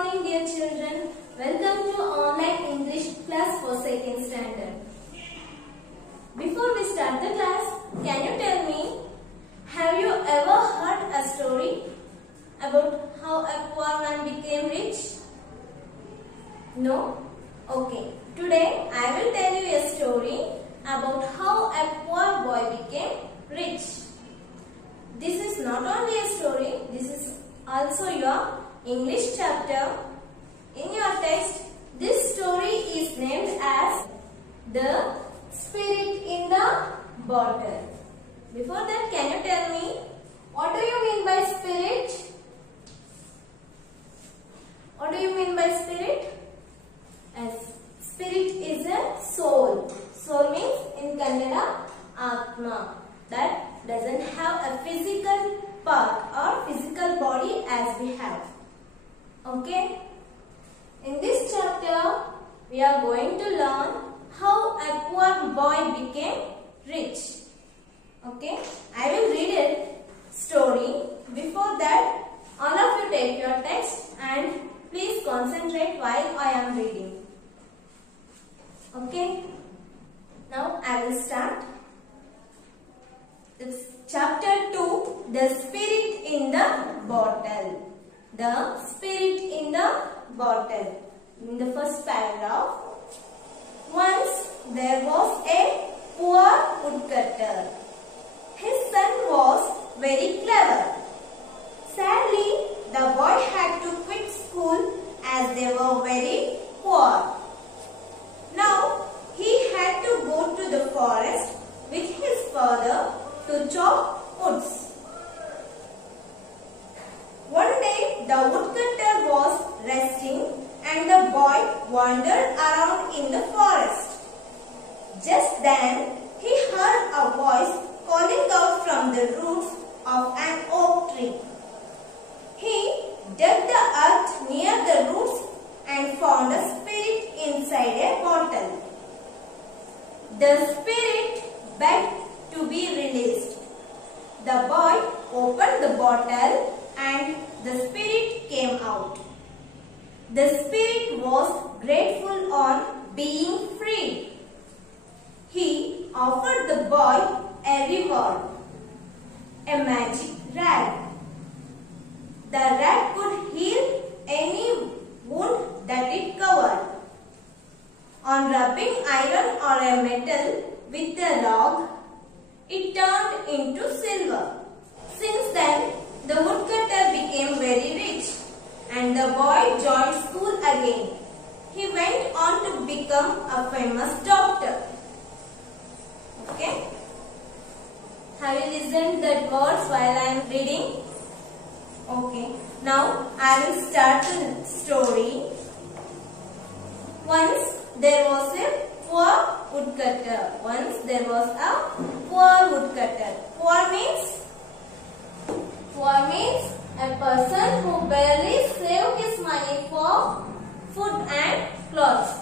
morning, dear children. Welcome to online English class for 2nd standard. Before we start the class, can you tell me, have you ever heard a story about how a poor man became rich? No? Okay. Today I will tell you a story about how a poor boy became rich. This is not only a story, this is also your English chapter. In your text, this story is named as The Spirit in the Bottle. Before that, can you tell me, what do you mean by spirit? What do you mean by spirit? As spirit is a soul. Soul means in Kannada, Atma. That doesn't have a physical part or physical body as we have. Okay? In this chapter, we are going to learn how a poor boy became rich. Okay? I will read a story. Before that, all of you take your text and please concentrate while I am reading. Okay? Now I will start. It's chapter 2, The Spirit in the Bottle. The Spirit in the Bottle. In the first paragraph, once there was a poor woodcutter. His son was very clever. Sadly, the boy had to quit school as they were very poor. Now, he had to go to the forest with his father to chop woods. One day, the woodcutter was resting and the boy wandered around in the forest. Just then, he heard a voice calling out from the roots of an oak tree. He dug the earth near the roots and found a spirit inside a bottle. The spirit begged to be released. The boy opened the bottle and the spirit came out. The spirit was grateful on being freed. He offered the boy a reward, a magic rag. The rag could heal any wound that it covered. On rubbing iron or a metal with a log, it turned into silver. Since then, the woodcutter became very rich and the boy joined school again. He went on to become a famous doctor. Okay? Have you listened that words while I am reading? Okay. Now, I will start the story. Once there was a poor woodcutter. Once there was a poor woodcutter. Poor means a person who barely saved his money for food and clothes.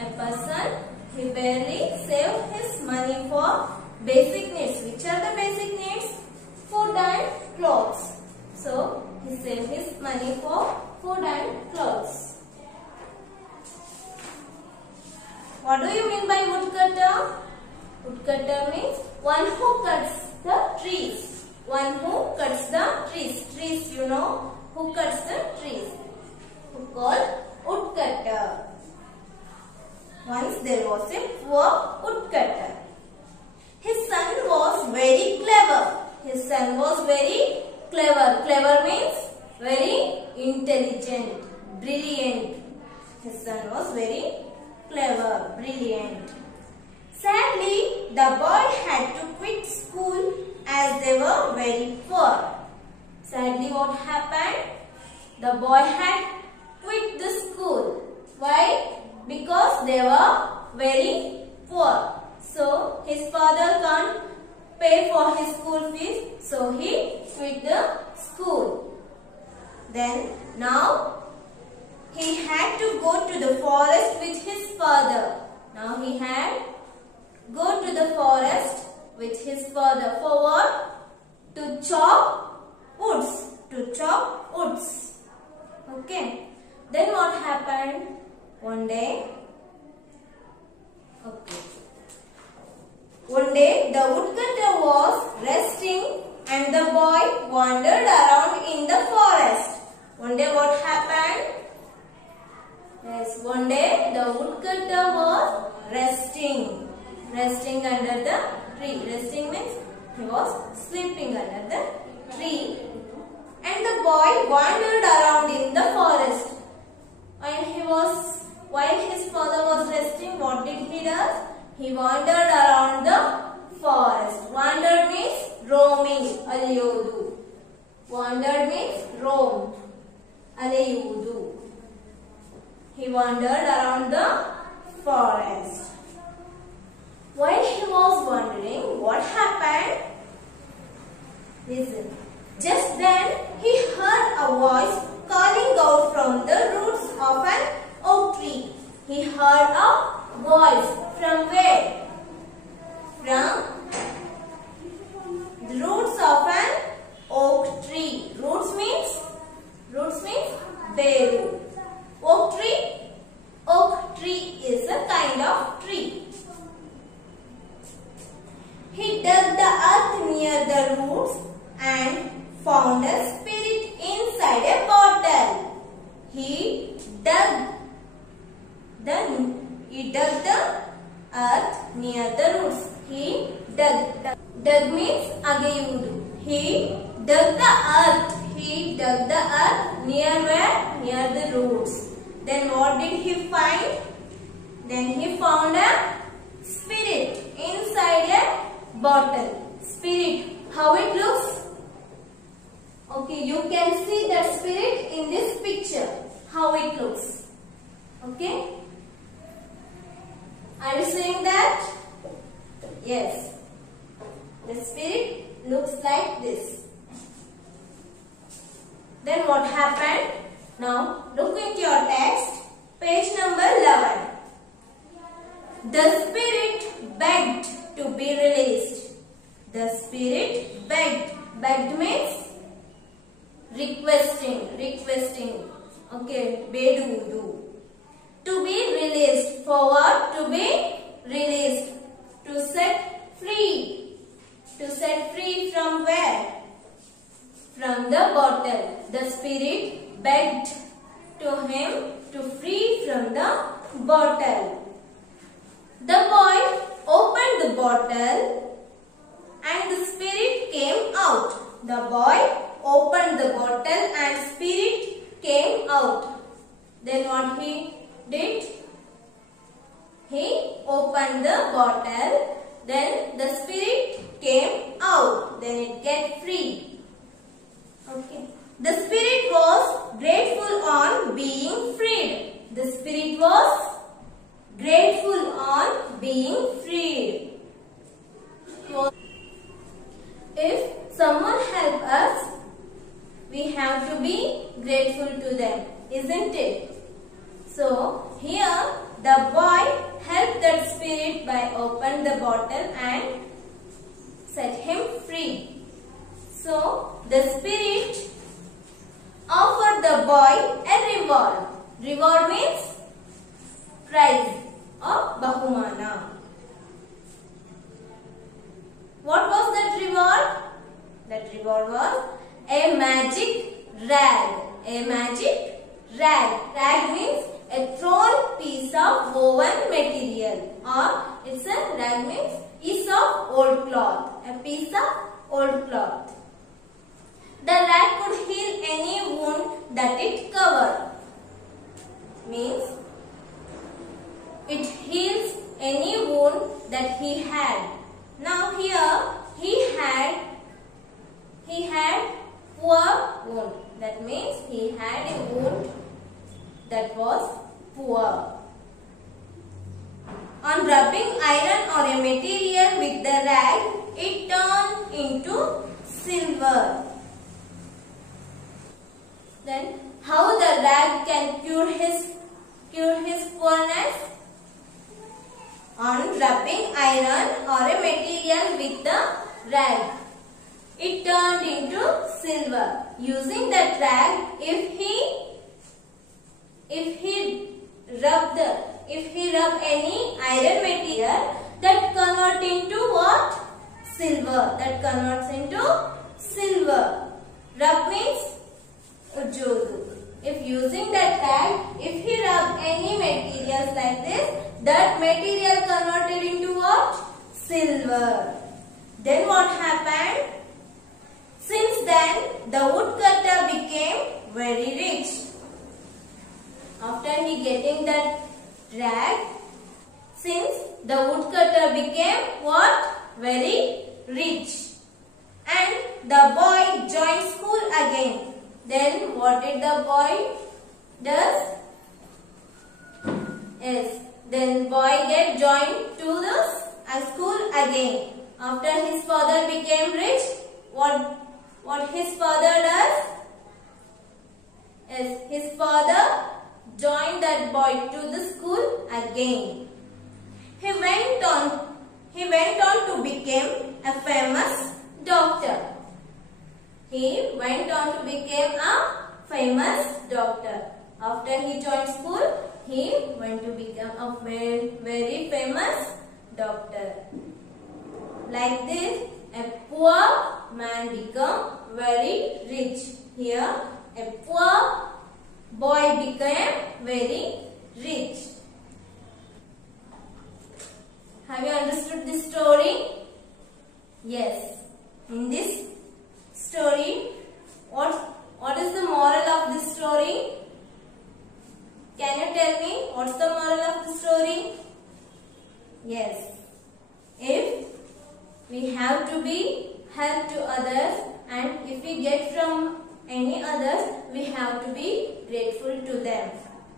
A person who barely saved his money for basic needs. Which are the basic needs? Food and clothes. So, he saved his money for food and clothes. What do you mean by woodcutter? Woodcutter means one who cuts the trees. One who cuts the trees. Trees, you know, who cuts the trees. Who called woodcutter. Once there was a poor woodcutter. His son was very clever. His son was very clever. Clever means very intelligent, brilliant. His son was very clever, brilliant. Sadly, the boy had to quit school as they were very poor. Sadly, what happened? The boy had quit the school. Why? Because they were very poor. So, his father can't pay for his school fees. So, he quit the school. Then, now, he had to go to the forest with his father. Now, he had go to the forest with his father. For what? To chop woods. To chop woods. Okay. Then One day. Okay. One day the woodcutter was resting and the boy wandered around in the forest. One day what happened? Yes, one day the woodcutter was resting. Resting under the tree. Resting means he was sleeping under the tree. And the boy wandered around in the forest. While his father was resting, what did he do? He wandered around the forest. Wandered means roaming. Aliyudu. Wandered means roam. Aliyudu. He wandered around the forest. While he was wandering, what happened? Listen. Just then, he heard a voice calling out from the roots of an oak tree. He heard a voice from where? From the roots of an oak tree. Roots means bare root. Oak tree is a kind of tree. He dug the earth near the roots and found a spirit inside a bottle. He dug the earth near the roots. He dug means agayudu. He dug the earth. He dug the earth near where? Near the roots. Then what did he find? Then he found a spirit inside a bottle. Spirit. How it looks? Okay, you can see the spirit in this picture. How it looks. Okay. Are you seeing that? Yes. The spirit looks like this. Then what happened? Now look into your text, page number 11. The spirit begged to be released. The spirit begged. Begged means requesting. Okay, bedudu. To be released. For what? To be released. To set free. To set free from where? From the bottle. The spirit begged to him to free from the bottle. The boy opened the bottle and the spirit came out. The boy opened the bottle and spirit came out. Then what he did? He opened the bottle. Then the spirit came out. Then it get free. Okay. The spirit was grateful on being freed. The spirit was grateful on being freed. If someone helps us, we have to be grateful to them, isn't it? So, here the boy helped that spirit by opening the bottle and set him free. So, the spirit offered the boy a reward. Reward means prize or bahumana. What was that reward? That reward was a magic rag. A magic rag. Rag means a thrown piece of woven material, or it's a rag means piece of old cloth. A piece of old cloth. The rag could heal any wound that it covered. Means it heals any wound that he had. Now here he had poor wound. That means he had a wound that was poor. On rubbing iron or a material with the rag, it turned into silver. Then how the rag can cure his poorness? On rubbing iron or a material with the rag, it turned into silver. Using that rag, if he rubbed rub any iron material, that convert into what? Silver. That converts into silver. Rub means ujodu. If using that rag, if he rub any materials like this, that material converted into what? Silver. Then what happened? Since then, the woodcutter became very rich. After he getting that rag, since the woodcutter became what? Very rich. And the boy joined school again. Then what did the boy does? Yes, then boy get joined to the school again. After his father became rich, what his father does? Yes, his father joined that boy to the school again. He went on to become a famous doctor. He went on to become a famous doctor. After he joined school, he went to become a very, very famous doctor. Like this, a poor man become very rich. Here, a poor boy became very rich. Have you understood this story? Yes. In this story, what is the moral of this story? Can you tell me what's the moral of the story? Yes. If we have to be help to others, and if we get from any others, we have to be grateful to them.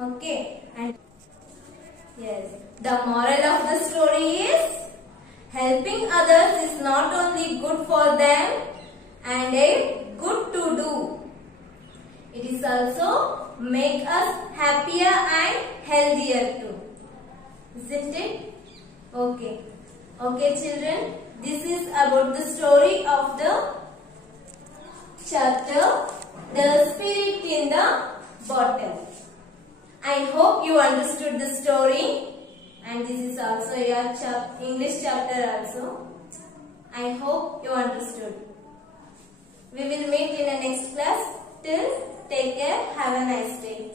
Okay. And yes, the moral of the story is helping others is not only good for them and a good to do. It is also make us happier and healthier too. Isn't it? Okay. Okay children, this is about the story of the chapter The Spirit in the Bottle. I hope you understood the story, and this is also your English chapter also. I hope you understood. We will meet in the next class. Till take care. Have a nice day.